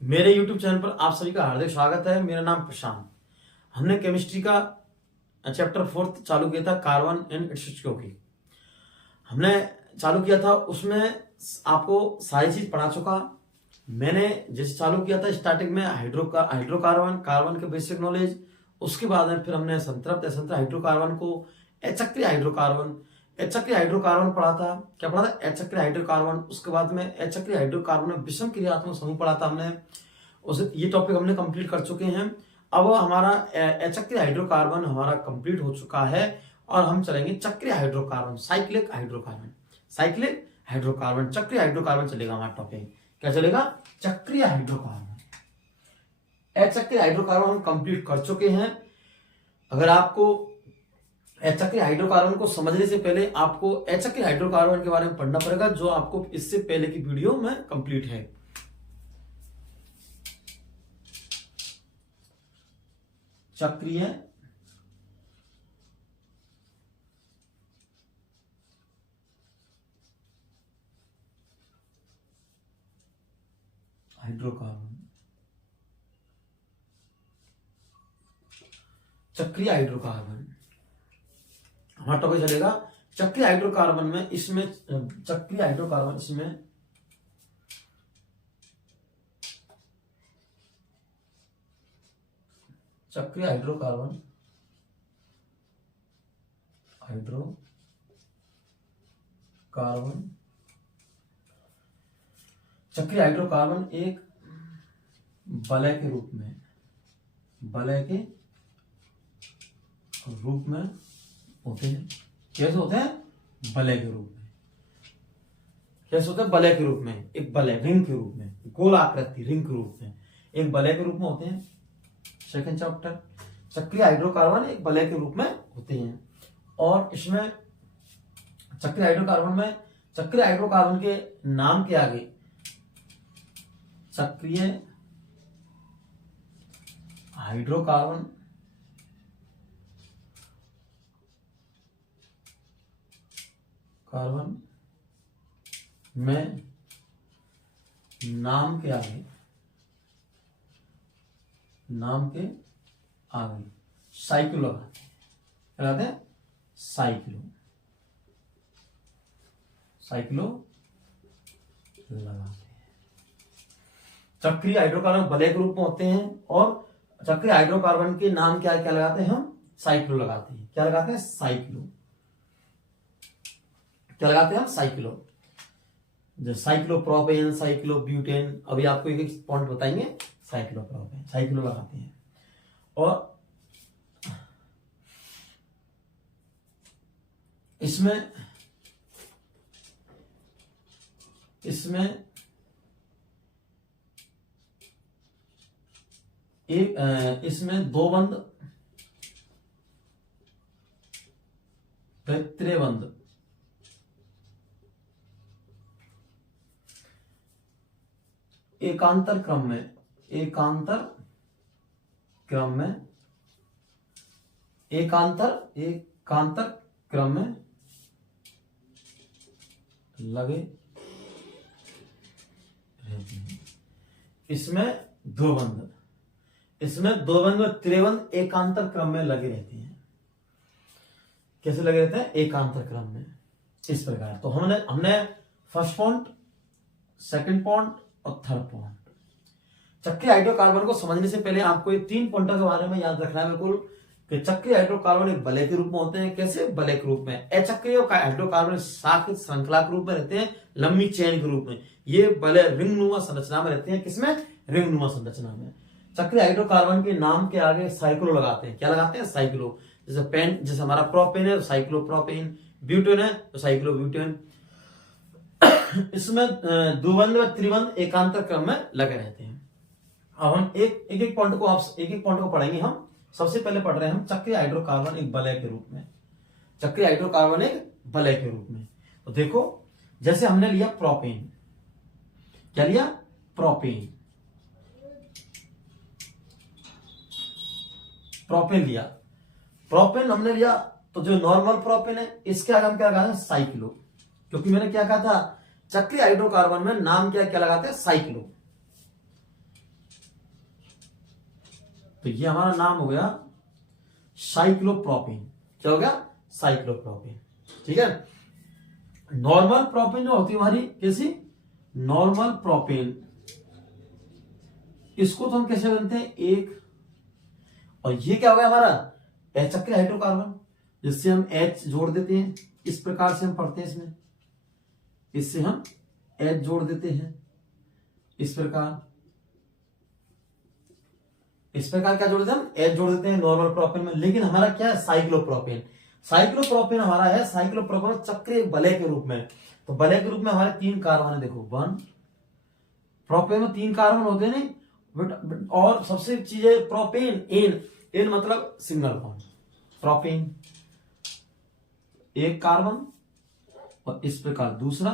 मेरे YouTube channel पर आप सभी का हार्दिक स्वागत है। मेरा नाम प्रशांत। हमने केमिस्ट्री का चैप्टर 4 चालू किया था, कार्बन एंड इट्स की हमने चालू किया था। उसमें आपको सारी चीज पढ़ा चुका। मैंने जैसे चालू किया था स्टार्टिंग में हाइड्रोकार्बन, कार्बन के बेसिक नॉलेज। उसके बाद में फिर हमने संतृप्त हाइड्रोकार्बन को अचक्रिय हाइड्रोकार्बन पढ़ा था। क्या पढ़ा था? अचक्रिय हाइड्रोकार्बन। उसके बाद में अचक्रिय हाइड्रोकार्बन में विषम क्रियात्मक समूह पढ़ा था हमने। उसे ये टॉपिक हमने कंप्लीट कर चुके हैं। अब हमारा अचक्रिय हाइड्रोकार्बन हमारा कंप्लीट हो चुका है और हम चलेंगे चक्रीय हाइड्रोकार्बन, साइक्लिक हाइड्रोकार्बन, चक्रीय हाइड्रोकार्बन चलेगा हमारा टॉपिक। क्या चलेगा? चक्रीय हाइड्रोकार्बन। अचक्रीय हाइड्रोकार्बन हम कंप्लीट कर चुके हैं। अगर आपको अचक्रीय हाइड्रोकार्बन को समझने से पहले आपको अचक्रीय हाइड्रोकार्बन के बारे में पढ़ना पड़ेगा, जो आपको इससे पहले की वीडियो में कंप्लीट है। चक्रीय हाइड्रोकार्बन, चक्रीय हाइड्रोकार्बन हमारा टॉपिक चलेगा। चक्रीय हाइड्रोकार्बन में इसमें चक्रीय हाइड्रोकार्बन इसमें चक्रीय हाइड्रोकार्बन चक्रीय हाइड्रोकार्बन एक वलय के रूप में होते हैं। कैसे होते हैं? वलय के रूप में। कैसे होते हैं? वलय के रूप में, एक वलय, रिंग के रूप में, गोल आकृति रिंग के रूप में, एक वलय के रूप में होते हैं। सेकंड चैप्टर, चक्रीय हाइड्रोकार्बन एक वलय के रूप में होते हैं। और इसमें चक्रीय हाइड्रोकार्बन के नाम के आगे चक्रीय हाइड्रोकार्बन में नाम के आगे साइक्लो लगाते हैं। क्या लगाते हैं? साइक्लो लगाते हैं। चक्रीय हाइड्रोकार्बन वलय के रूप में होते हैं और चक्रीय हाइड्रोकार्बन के नाम क्या लगाते हैं? हम साइक्लो लगाते हैं। क्या लगाते हैं? क्या लगाते हैं हम? साइक्लो। जैसे साइक्लोप्रोपेन, साइक्लोब्यूटेन, अभी आपको एक एक पॉइंट बताएंगे। साइक्लोप्रोपेन, साइक्लो लगाते हैं। और इसमें दो बंद त्रिबंध एकांतर क्रम में लगे रहते हैं। इसमें दो बंद व त्रिबंध एकांतर क्रम में लगे रहते हैं। कैसे लगे रहते हैं? एकांतर क्रम में, इस प्रकार। तो हमने फर्स्ट पॉइंट, सेकंड पॉइंट और थर्ड पॉइंट। चक्रीय हाइड्रोकार्बन को समझने से पहले आपको ये 3 पॉइंटों के बारे में याद रखना है बिल्कुल, कि चक्रीय हाइड्रोकार्बन एक वलय के रूप में होते हैं। कैसे? वलय के रूप में। अचक्रीय हाइड्रोकार्बन शाखित श्रृंखला के रूप में रहते हैं, लंबी चेन के रूप में। ये वलय रिंगनुमा संरचना में रहते हैं। किसमें? रिंगनुमा संरचना में। चक्रीय हाइड्रोकार्बन के नाम के आगे साइक्लो लगाते हैं। क्या लगाते हैं? साइक्लो। जैसे हमारा प्रोपेन है तो साइक्लोप्रोपेन, ब्यूटेन है तो साइक्लोब्यूटेन। इसमें द्विबंध व त्रिबंध एकांतर क्रम में लगे रहते हैं। अब हम एक पॉइंट को पढ़ेंगे। हम सबसे पहले पढ़ रहे हैं हम चक्रीय हाइड्रोकार्बन एक वलय के रूप में। चक्रीय हाइड्रोकार्बन एक वलय के रूप में। तो देखो, जैसे हमने लिया प्रोपेन। क्या लिया? प्रोपेन लिया। प्रोपेन हमने लिया तो जो नॉर्मल प्रोपेन है, इसके आगे हम क्या लगाते हैं? साइक्लो। क्योंकि मैंने क्या कहा था, चक्रीय हाइड्रोकार्बन में नाम क्या लगाते हैं? साइक्लो। तो ये हमारा नाम हो गया साइक्लोप्रोपीन। क्या हो गया? साइक्लोप्रोपीन। ठीक है। नॉर्मल प्रोपीन जो होती है हमारी, कैसी? नॉर्मल प्रोपीन, इसको तो हम कैसे बनते हैं? एक, और ये क्या हो गया हमारा? एच चक्रीय हाइड्रोकार्बन, जिससे हम एच जोड़ देते हैं। इस प्रकार से हम पढ़ते हैं इसमें, इससे हम एच जोड़ देते हैं इस प्रकार। इस प्रकार क्या जोड़ देते हैं? हम एच जोड़ देते हैं नॉर्मल प्रोपेन में। लेकिन हमारा क्या है? साइक्लोप्रोपेन। साइक्लोप्रोपेन हमारा है साइक्लोप्रोपेन चक्रीय बलय के रूप में। तो बलय के रूप में हमारे 3 कार्बन है। देखो 1, प्रोपेन में 3 कार्बन होते हैं नहीं, और सबसे चीज है प्रोपेन, एन, एन मतलब सिंगल बॉन्ड। प्रोपेन एक कार्बन, और इस प्रकार दूसरा,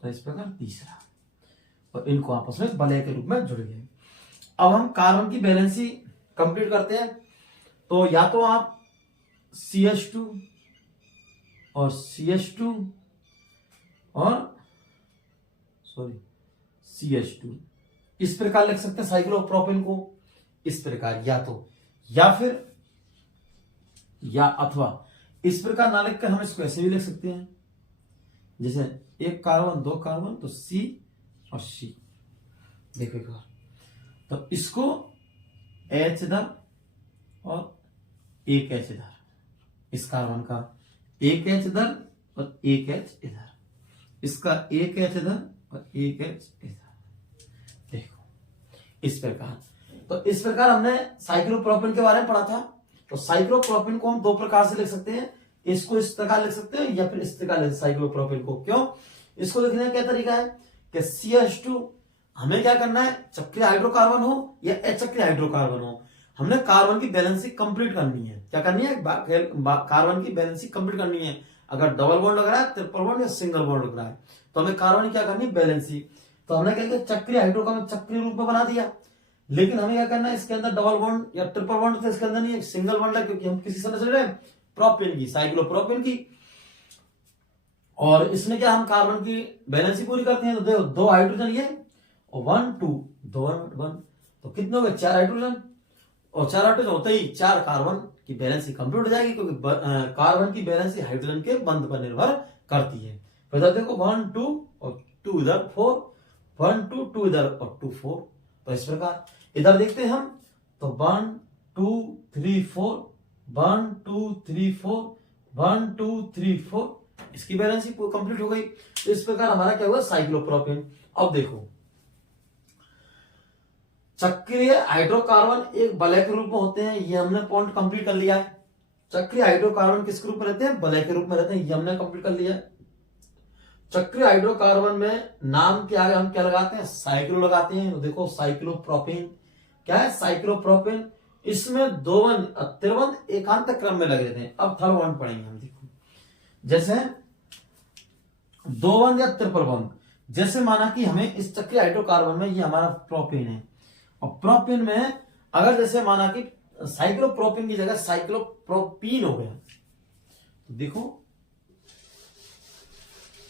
और इस प्रकार तीसरा, और इनको आपस में बलय के रूप में जुड़ गए। अब हम कार्बन की बैलेंसी कंप्लीट करते हैं। तो या तो आप CH2 और CH2 और CH2 इस प्रकार लिख सकते हैं साइक्लोप्रोपेन को, इस प्रकार, या फिर या अथवा इस प्रकार ना लिखकर हम इसको ऐसे भी लिख सकते हैं, जैसे एक कार्बन 2 कार्बन, तो C और C। देखो एक बार, तो इसको H इधर और एक H इधर, इस कार्बन का एक H इधर और एक H इधर, इसका एक H इधर और एक H इधर। देखो इस प्रकार। तो इस प्रकार हमने साइक्लोप्रोपेन के बारे में पढ़ा था। तो साइक्लोप्रोपेन को हम 2 प्रकार से लिख सकते हैं, इसको इस प्रकार लिख सकते हैं या फिर इस प्रकार लिख साइक्लोप्रोपेन को। क्यों? इसको लिखने का क्या तरीका है कि CH2 हमें क्या करना है? चक्रीय हाइड्रोकार्बन हो या अचक्रीय हाइड्रोकार्बन हो, हमने कार्बन की बैलेंसिंग कंप्लीट करनी है। क्या करनी है? कार्बन की बैलेंसिंग कंप्लीट करनी है। अगर डबल बॉन्ड लग रहा है, ट्रिपल बॉन्ड या सिंगल बॉन्ड लग रहा है, तो हमें कार्बन की क्या करनी है? बैलेंसिंग। तो हमने क्या किया? चक्रीय हाइड्रोकार्बन चक्रीय रूप में बना दिया। लेकिन हमें क्या करना है? इसके अंदर डबल बॉन्ड या ट्रिपल बॉन्ड तो इसके अंदर नहीं है, सिंगल बॉन्ड है, क्योंकि हम किसी से चल रहे हैं? प्रोपेन की, साइक्लोप्रोपेन की। और इसमें क्या हम कार्बन की बैलेंसिंग पूरी करते हैं। तो देखो 2 हाइड्रोजन ये और 1 2, 2 1, तो कितने हो गए? 4 हाइड्रोजन, और 4 हाइड्रोजन होते ही 4 कार्बन की बैलेंसिंग कंप्लीट हो जाएगी, क्योंकि कार्बन की बैलेंसिंग हाइड्रोजन के बंध पर निर्भर करती है। तो इधर देखो 1 2 और 2 इधर 4, 1 2 2 इधर और 2 4। तो इस प्रकार इधर देखते हैं हम, तो 1 2 3 4, 1 2 3 4, 1 2 3 4, इसकी बैलेंसिंग कंप्लीट हो गई। तो इस प्रकार हमारा क्या हुआ? साइक्लोप्रोपेन। अब देखो चक्रीय हाइड्रोकार्बन एक बलय के रूप में होते हैं, ये हमने पॉइंट कंप्लीट कर लिया है। चक्रीय हाइड्रोकार्बन किस रूप में रहते हैं? बलय के रूप में रहते हैं, ये हमने कंप्लीट कर लिया है। चक्रीय हाइड्रोकार्बन में नाम के आगे हम क्या लगाते हैं? साइक्लो लगाते हैं। तो देखो साइक्लोप्रोपेन क्या है? साइक्लोप्रोपेन। इसमें 2 बंध त्रिबंध एकांत क्रम में लगे रहते हैं। अब थर्ड बॉन्ड पढ़ेंगे हम। देखो जैसे 2 बंध या ट्रिपल बंध, जैसे माना कि हमें इस चक्रीय हाइड्रोकार्बन में ये हमारा प्रोपेन है, और प्रोपेन में अगर जैसे माना कि साइक्लोप्रोपेन की जगह साइक्लोप्रोपीन हो गया, तो देखो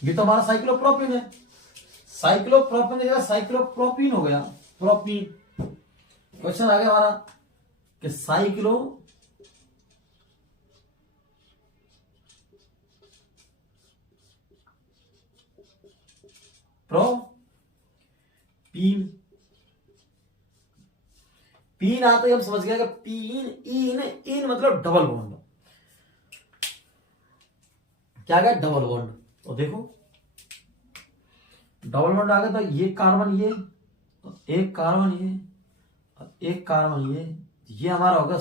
ये तो हमारा साइक्लोप्रोपेन है, साइक्लोप्रोपेन की जगह साइक्लोप्रोपीन हो गया, प्रोपीन। क्वेश्चन आ गया हमारा कि साइक्लो प्रोपीन। पीन आते ही हम समझ गए कि पीन, इन, इन मतलब डबल बॉन्ड। क्या गया? Double bond. तो देखो डबल बॉन्ड आ गया, तो ये कार्बन ये, तो एक कार्बन ये और एक कार्बन ये हमारा होगा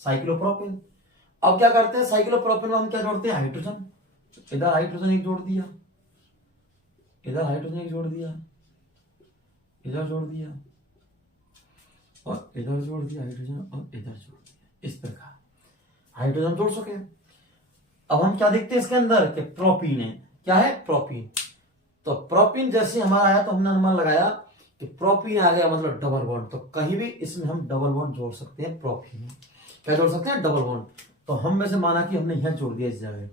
साइक्लोप्रोपेन। अब क्या करते हैं? साइक्लोप्रोपेन में हम क्या जोड़ते हैं? हाइड्रोजन। इधर हाइड्रोजन एक जोड़ दिया, इधर हाइड्रोजन एक जोड़ दिया, इधर जोड़ दिया और इधर जोड़ दिया हाइड्रोजन, और इधर जोड़ दिया। इस प्रकार हाइड्रोजन जोड़ सके। अब हम क्या देखते हैं इसके अंदर कि प्रोपीन है। क्या है? प्रोपीन। तो प्रोपीन जैसे हमारा आया, तो हमने अनुमान लगाया कि प्रोपीन आ गया मतलब डबल बॉन्ड। तो कहीं भी इसमें हम डबल बॉन्ड जोड़ सकते हैं। प्रोपीन क्या जोड़ सकते हैं? Double bond. तो हम में से माना कि हमने यह जोड़ दिया, इस जगह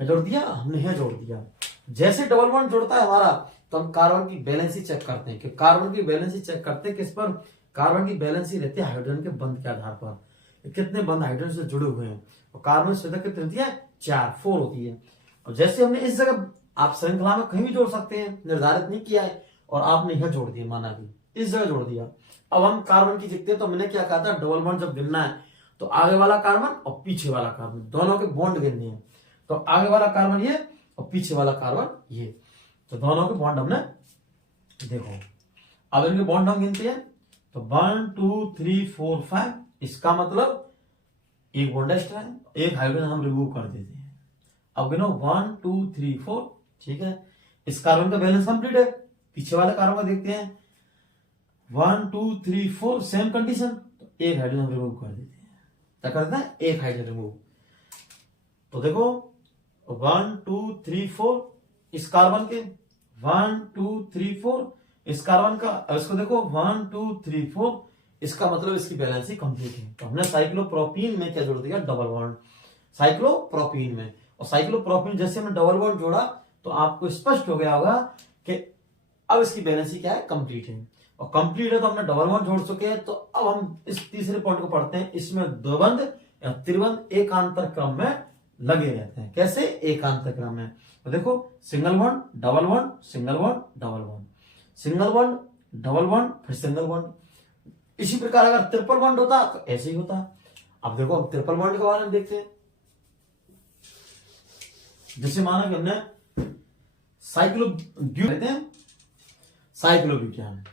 क्या जोड़ दिया? हमने यह जोड़ दिया। जैसे डबल बॉन्ड जुड़ता है हमारा, तो हम कार्बन की वैलेंसी चेक करते हैं कि कार्बन की वैलेंसी चेक करते हैं किस पर, कार्बन की वैलेंसी रहती है हाइड्रोजन के बंध के आधार पर, कितने बंध हाइड्रोजन से जुड़े हुए हैं। और कार्बन संयोजकता कितनी होती है, 4 होती है। और जैसे हमने इस जगह, आप श्रृंखला में कहीं भी जोड़ सकते हैं, निर्धारित नहीं किया है, और आपने यह जोड़ दिया, माना कि इस जगह जोड़ दिया। अब हम कार्बन की लिखते हैं, तो मैंने क्या कहा था, डबल बॉन्ड जब गिनना है तो आगे वाला कार्बन और पीछे वाला कार्बन दोनों के बॉन्ड गिनने हैं। तो आगे वाला कार्बन ये और पीछे वाला कार्बन ये, तो दोनों के बॉन्ड हमने देखो। अब इनके बॉन्ड हम गिनते हैं, तो 1 2 3 4 5, इसका मतलब एक बॉन्ड एक्स्ट्रा है, एक हाइड्रोजन हम रिमूव कर देते हैं। अब गिनो 1 2 3 4, ठीक है। इस कार्बन का बैलेंस कंप्लीट है। पीछे वाले कार्बन को देखते हैं, 1 2 3 4, सेम कंडीशन, तो एक हाइड्रोजन हम रिमूव कर देते हैं। क्या करते हैं, एक हाइड्रोजन रिमूव। तो देखो 1 2 3 4 इस कार्बन के, 1 2 3 4 इस कार्बन का, इसको देखो 1 2 3 4, इसका मतलब इसकी बैलेंस ही कंप्लीट है। तो हमने साइक्लोप्रोपीन में क्या जोड़ दिया, डबल बॉन्ड साइक्लोप्रोपीन में। और साइक्लोप्रोपीन जैसे हमने डबल बॉन्ड जोड़ा तो आपको स्पष्ट हो गया होगा कि अब इसकी बैलेंस ही क्या है, कंप्लीट है। और कंप्लीट है तो हमने डबल बॉन्ड जोड़ चुके हैं। तो अब हम इस तीसरे पॉइंट को पढ़ते हैं। इसमें द्विबंध या त्रिबंध एकांतर क्रम में लगे रहते हैं। कैसे, एकांतर क्रम में। तो देखो single bond, double bond, single bond, double bond, single bond, double bond, फिर सिंगल बॉन्ड। इसी प्रकार अगर ट्रिपल बॉन्ड होता तो ऐसे ही होता। अब देखो हम ट्रिपल बॉन्ड के बारे में देखते हैं। जैसे माना कि हमने लेते हैं साइक्लोब्यूटान,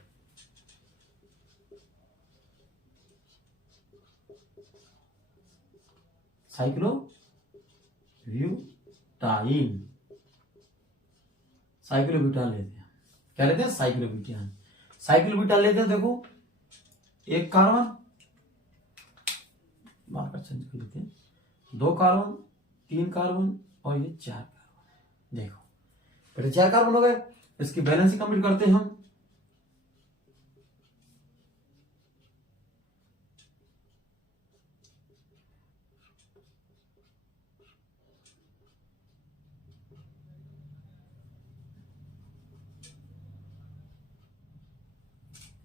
साइक्लोब्यूटान लेते हैं। क्या लेते हैं, साइक्लोब्यूटान लेते हैं। देखो एक कार्बन, मार्कर चेंज कर लेते हैं, 2 कार्बन, 3 कार्बन और ये 4 कार्बन। देखो पहले 4 कार्बन हो गए, इसकी बैलेंस ही कंप्लीट करते हैं हम।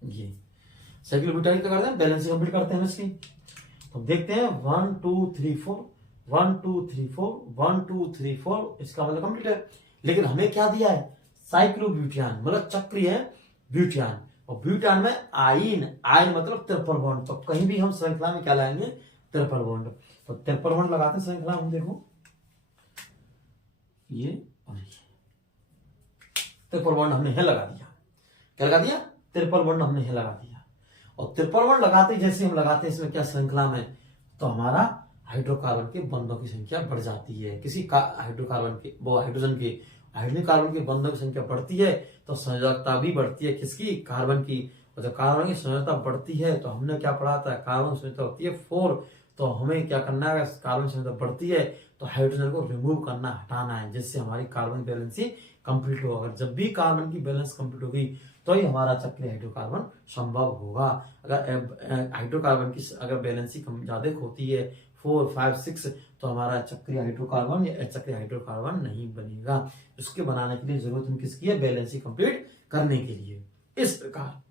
ये साइक्लोब्यूटान क्या करते हैं, बैलेंस कंप्लीट करते हैं इसकी। तो देखते हैं 1 2 3 4, 1 2 3 4, 1 2 3 4, इसका मतलब कंप्लीट है। लेकिन हमें क्या दिया है, साइक्लोब्यूटान मतलब चक्रीय ब्यूटान। और ब्यूटान में आइन, आइन मतलब ट्रिपल बॉन्ड। तो कहीं भी हम श्रृंखला में क्या लाएंगे, ट्रिपल बॉन्ड। तो ट्रिपल बॉन्ड लगाते हैं श्रृंखला हम। देखो ये और ये ट्रिपल बॉन्ड हमने यह लगा दिया। क्या लगा दिया, ट्रिपल बॉन्ड हमने यह लगा दिया। और ट्रिपल बॉन्ड लगाते जैसे हम लगाते हैं इसमें क्या, श्रृंखला में, तो हमारा हाइड्रोकार्बन के बंधों की संख्या बढ़ जाती है। किसी हाइड्रोकार्बन के, वो हाइड्रोजन के, हाइड्रोजन कार्बन के बंधों की संख्या बढ़ती है तो संयोजकता भी बढ़ती है। किसकी, कार्बन की। और जब कार्बन की संयोजकता बढ़ती है तो हमने क्या पढ़ा था, कार्बन संयोजकता होती है 4। तो हमें क्या करना है, कार्बन संयोजकता बढ़ती है तो हाइड्रोजन को रिमूव करना, हटाना है, जिससे हमारी कार्बन बैलेंस कंप्लीट होगा। अगर जब भी कार्बन की बैलेंस कंप्लीट होगी तो ही हमारा चक्रीय हाइड्रोकार्बन संभव होगा। अगर हाइड्रोकार्बन की अगर बैलेंस कम ज्यादा होती है 4 5 6, तो हमारा चक्रीय हाइड्रोकार्बन या चक्रीय हाइड्रोकार्बन नहीं बनेगा। उसके बनाने के लिए जरूरत हम किसकी है, बैलेंस कंप्लीट करने के लिए। इस प्रकार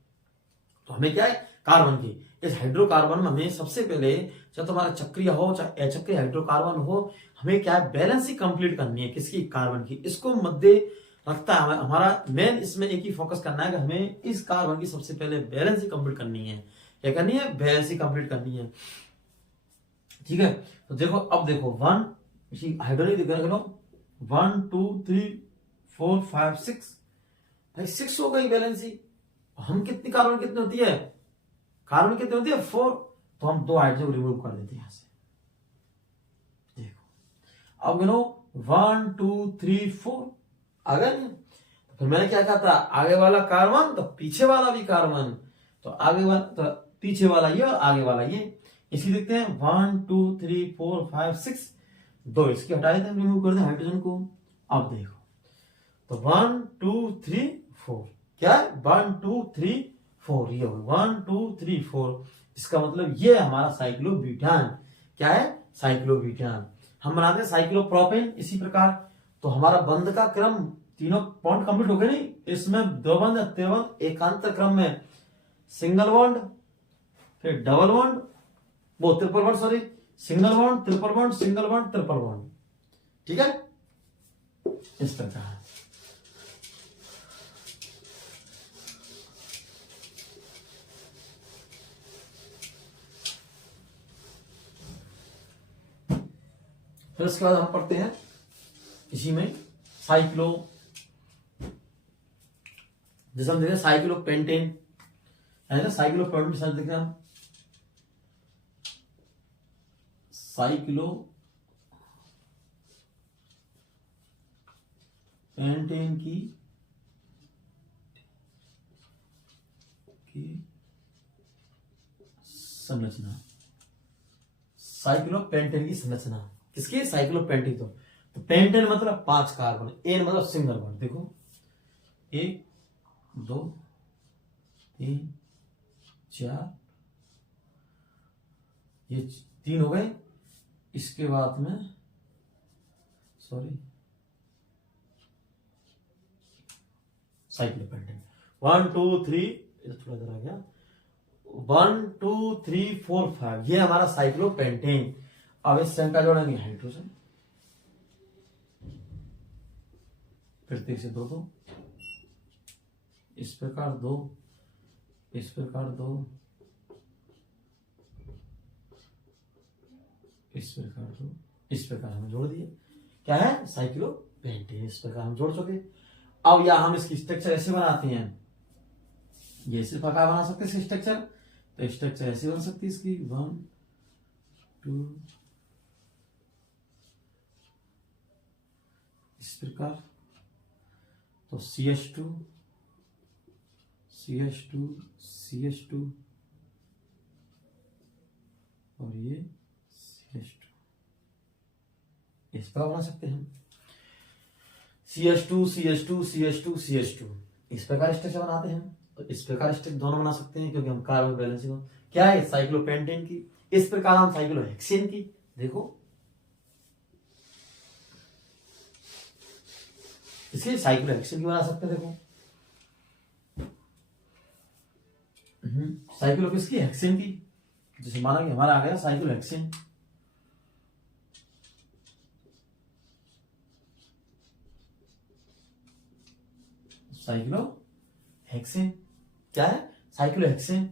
तो हमें क्या है, कार्बन की, इस हाइड्रोकार्बन में हमें सबसे पहले, चाहे तो हमारा चक्रीय हो चाहे अचक्रीय हाइड्रोकार्बन हो, हमें क्या है, बैलेंस ही कंप्लीट करनी है। किसकी, कार्बन की। इसको मध्य रखता है हमारा मेन, इसमें एक ही फोकस करना है कि हमें इस कार्बन की सबसे पहले बैलेंस ही कंप्लीट करनी है। क्या करनी है, बैलेंस ही कंप्लीट करनी है। ठीक है, तो देखो अब देखो 1, इसी हाइड्रोजन दिख रहा है, 1 2 3 4 5 6, भाई 6 हो गई बैलेंस ही। हम कितनी कार्बन कितनी होती है, कार्बन कितनी होती है 4, तो हम 2 हाइड्रोजन रिमूव कर देते हैं यहां से। देखो अब गिनो 1 2 3 4 आ गया नहीं। तो फिर मैंने क्या कहा था, आगे वाला कार्बन तो पीछे वाला भी कार्बन, तो आगे वाला तो पीछे वाला ये और आगे वाला ये। इसी देखते हैं 1 2 3 4 5 6, 2 इसकी हटा देते हैं, रिमूव कर दें हाइड्रोजन को। अब देखो तो 1 2 3 4, क्या है 1 2 3 4, ये 1 2 3 4, इसका मतलब ये हमारा साइक्लोब्यूटान। क्या है, साइक्लोब्यूटान। हम बनाते हैं साइक्लोप्रोपेन इसी प्रकार। तो हमारा बंध का क्रम, तीनों बॉन्ड कंप्लीट हो गए नहीं, इसमें द्वंद या त्रिवंद एकांतर क्रम में सिंगल बॉन्ड, फिर डबल बॉन्ड, वो triple bond, sorry, single bond, triple bond, single bond, triple bond. ठीक है, इस प्रकार। फिर उसके बाद हम पढ़ते हैं इसी में साइक्लो, जैसे हम देखें साइक्लो पेंटेन है ना, साइक्लो पेंटेन देखें हम, साइक्लो पेंटेन की संरचना, साइक्लो पेंटेन की संरचना किसकी, साइक्लो पेंटेन। तो पेंटेन मतलब 5 कार्बन, एन मतलब सिंगल बॉन्ड। देखो 1 2 3 4, ये 3 हो गए। इसके बाद में सॉरी साइक्लोपेंटेन 1 2 3, थोड़ा इधर आ गया, 1 2 3 4 5, ये हमारा साइक्लोपेंटेन। अब इस संख्या जोड़ेंगे हाइड्रोजन, फिर 3 से 2 2, इस प्रकार 2, इस प्रकार 2, इस प्रकार 2, इस प्रकार हम जोड़ दिए। क्या है, साइक्लोपेंटेन। इस प्रकार हम जोड़ चुके। अब या हम इसकी स्ट्रक्चर ऐसे बनाते हैं, ये इस प्रकार बना सकते हैं इसकी स्ट्रक्चर। तो स्ट्रक्चर ऐसे बन सकती है इसकी 1 2, इस प्रकार। तो CH2 CH2 CH2 और ये CH2, इस पर बना सकते हैं CH2 CH2 CH2 CH2, इस प्रकार स्ट्रक्चर बनाते हैं। तो इस प्रकार स्ट्रक्चर दोनों बना सकते हैं, क्योंकि हम कार्बन बैलेंसिंग क्या है, साइक्लोपेंटेन की। इस प्रकार हम साइक्लोहेक्सेन की, देखो इसलिए साइक्लोहेक्सेन की बना सकते हैं। देखो साइक्लो किसकी, हेक्सेन की। जैसे माना कि हमारा आ गया साइक्लोहेक्सेन, साइक्लोहेक्सेन क्या है, साइक्लोहेक्सेन,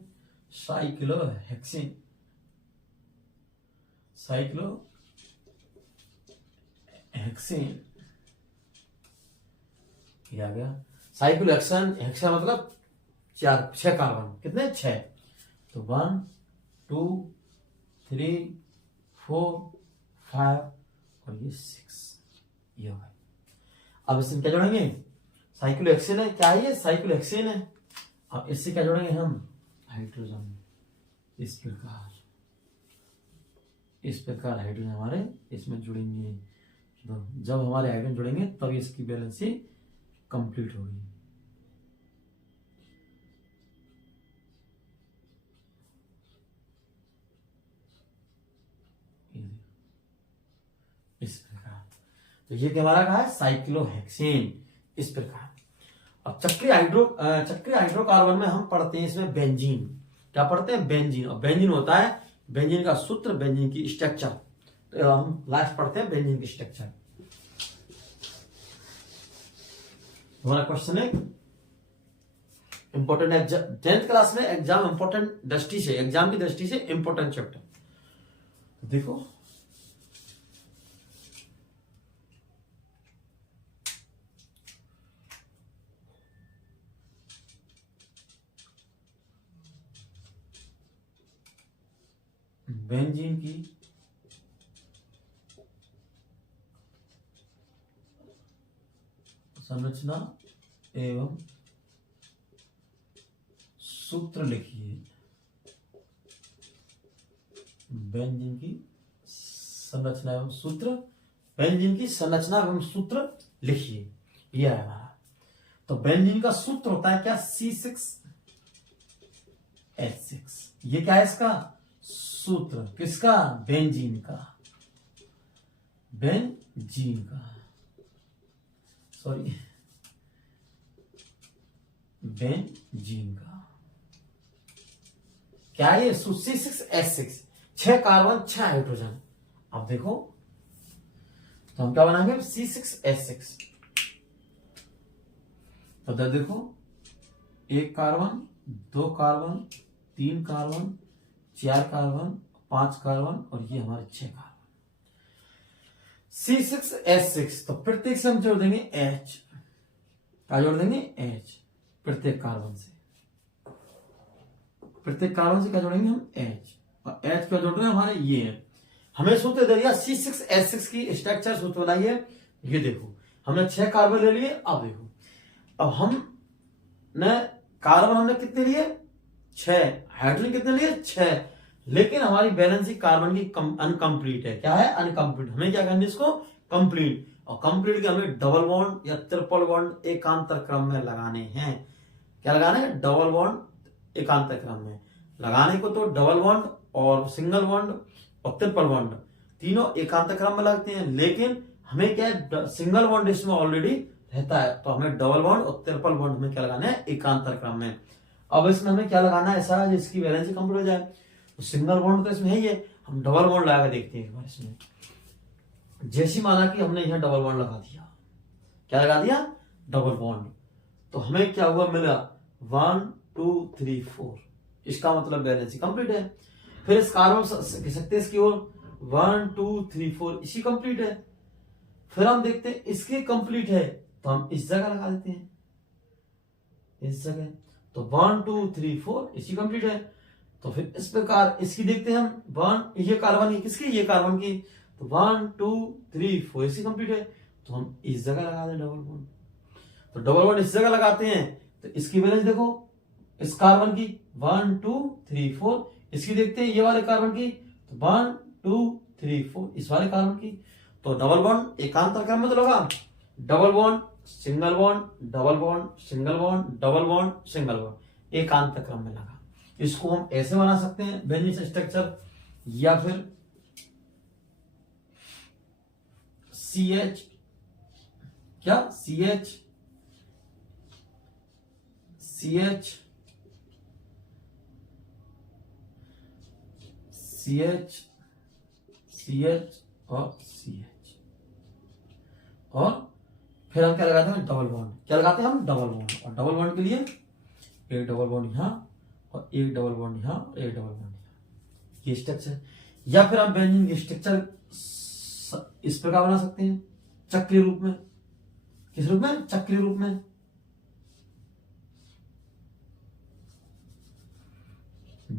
साइक्लोहेक्सेन, साइक्लोहेक्सेन किया गया। साइक्लोहेक्सेन, हेक्सेन मतलब 6 कार्बन, कितने 6। तो 1 2 3 4 5 और ये 6, ये हो गया। अब इससे क्या जोड़ेंगे, साइक्लोहेक्सेन है, क्या है ये, साइक्लोहेक्सेन है। अब इससे क्या जोड़ेंगे हम, हाइड्रोजन। इस प्रकार हाइड्रोजन हमारे इसमें जुड़ेंगे। तो जब हमारे हाइड्रोजन जुड़ेंगे तब इसकी बैलेंसी कंप्लीट होगी। इस प्रकार। तो ये क्या हमारा कहा है, साइक्लोहेक्सेन। इस प्रकार। अब चक्रीय हाइड्रोकार्बन में हम पढ़ते हैं इसमें बेंजीन। क्या पढ़ते हैं, बेंजीन। और बेंजीन होता है, बेंजीन का सूत्र, बेंजीन की स्ट्रक्चर। तो हम लास्ट पढ़ते हैं बेंजीन की स्ट्रक्चर। हमारा क्वेश्चन है इंपॉर्टेंट, एग्जाम 10th क्लास में एग्जाम इंपॉर्टेंट दृष्टि से, एग्जाम की दृष्टि से इंपॉर्टेंट चैप्टर। देखो बेंजीन की संरचना एवं सूत्र लिखिए। बेंजीन की संरचना एवं सूत्र, बेंजीन की संरचना एवं सूत्र लिखिए। यह है हमारा। तो बेंजीन का सूत्र होता है क्या, C6H6। ये क्या है इसका सूत्र, किसका, बेंजीन का, बेंजीन का, सॉरी बेंजीन का। क्या है ये? C6H6, 6 carbon 6 hydrogen. अब देखो तो हम क्या बनाएंगे? C6H6। तो इधर देखो, 1 carbon, 2 carbon, 3 carbon, 4 carbon, 5 carbon और ये हमारे 6 कार्बन। C6H6, तो प्रत्येक से हम जोड़ देंगे H। क्या जोड़ देंगे? H। प्रत्येक कार्बन से, प्रत्येक कार्बन से क्या जोड़ेंगे हम? H। और H क्या जोड़ रहे हैं हमारे? ये है। हमें सूत्र दे दिया C6H6 की स्ट्रक्चर सूत्र बनाइए। ये देखो, हमने 6 कार्बन ले लिए। अब देखो, अब हम ने कार्बन हमने कितने लिए? 6। हाइड्रोजन कितने लिए? 6। लेकिन हमारी बैलेंस कार्बन की अनकंप्लीट है। क्या है? अनकंप्लीट। हमें क्या करना है? इसको कंप्लीट। और कंप्लीट के हमें डबल बॉन्ड या ट्रिपल बॉन्ड एकांतर क्रम में लगाने हैं। क्या लगाने हैं? डबल बॉन्ड एकांतर क्रम में लगाने को तो डबल बॉन्ड और सिंगल बॉन्ड और ट्रिपल बॉन्ड तीनों एकांतर क्रम में लगते हैं। लेकिन हमें क्या है? सिंगल बॉन्ड इसमें ऑलरेडी रहता है, तो हमें डबल बॉन्ड और ट्रिपल बॉन्ड हमें क्या लगाना है? एकांतर क्रम में। अब इसमें हमें क्या लगाना है ऐसा जिसकी वैलेंसी कंप्लीट हो जाए? तो सिंगल बॉन्ड तो इसमें है ही है, हम डबल बॉन्ड लगा के देखते हैं एक बार इसमें। जैसी माना कि हमने यहां डबल बॉन्ड लगा दिया। क्या लगा दिया? Double bond. तो हमें क्या हुआ? मिला 1 2 3 4। इसका मतलब बैलेंसी कंप्लीट है। फिर इस कार्बन कह सकते हैं इसकी ओर 1 2 3 4 इसी कंप्लीट है। फिर हम देखते हैं इसकी कंप्लीट है, तो हम इस जगह लगा देते हैं, इस जगह। तो 1 2 3 4 इसी कंप्लीट है। तो फिर इस प्रकार इसकी देखते हैं हम 1, ये कार्बन की किसकी? ये कार्बन की। तो 1 2 3 4 इसी कंप्लीट है, तो हम इस जगह लगा दें डबल बॉन्ड। तो डबल बॉन्ड इस जगह लगाते हैं, तो इसकी बैलेंस देखो, इस कार्बन की 1 2 3 4। इसकी देखते हैं ये वाले कार्बन की, तो 1 2 3 4 इस वाले कार्बन की। तो डबल बॉन्ड एकांतर क्रम में तो लगा, double bond single bond, double bond single bond, double bond single bond एकांतर क्रम में लगा। इसको हम ऐसे बना सकते हैं बेंजीन स्ट्रक्चर, या फिर CH, क्या CH CH CH CH और CH। और फिर हम क्या लगाते हैं? Double bond. क्या लगाते हैं हम? Double bond. और डबल बॉन्ड के लिए एक डबल बॉन्ड यहां और एक डबल बॉन्ड यहां और एक डबल बॉन्ड यहां, ये स्ट्रक्चर। या फिर हम बेंजीन की स्ट्रक्चर इस प्रकार बना सकते हैं, चक्रीय रूप में। किस रूप में? चक्रीय रूप में।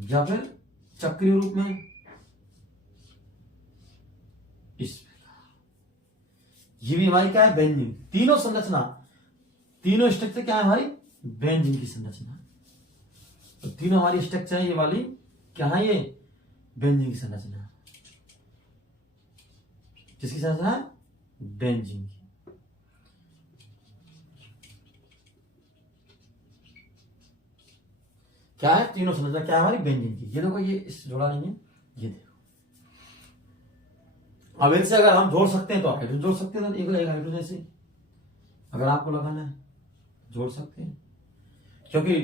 या फिर चक्रीय रूप में इस प्रकार। ये भी हमारी क्या है? बेंजीन। तीनों संरचना, तीनों स्ट्रक्चर क्या है हमारी? बेंजीन की संरचना। तो तीनों हमारी स्ट्रक्चर है ये वाली, क्या है? ये बेंजीन की संरचना। किसकी संरचना है? बेंजीन की। क्या है? तीनों संरचना क्या है हमारी? बेंजीन की। ये देखो, ये इस जोड़ा नहीं है, ये देखो। अब इनसे अगर हम जोड़ सकते हैं तो हाइड्रोजन जोड़ सकते हैं, एक हाइड्रोजन से अगर आपको लगाना है जोड़ सकते हैं, क्योंकि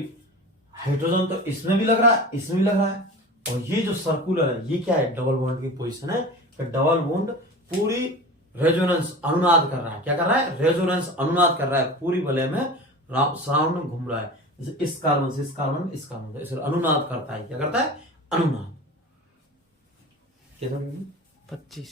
हाइड्रोजन तो इसमें भी लग रहा है, इसमें भी लग रहा है। और ये जो सर्कुलर है, ये क्या है? डबल बॉन्ड की पोजीशन है। तो डबल बॉन्ड पूरी रेजोनेंस अनुनाद कर रहा है। क्या कर रहा है? रेजोनेंस अनुनाद कर रहा है, पूरी वलय में सराउंड में घूम रहा है। जैसे इस कार्बन से इस कार्बन, इस कार्बन से, इसे अनुनाद करता है। क्या करता है? अनुनाद। 25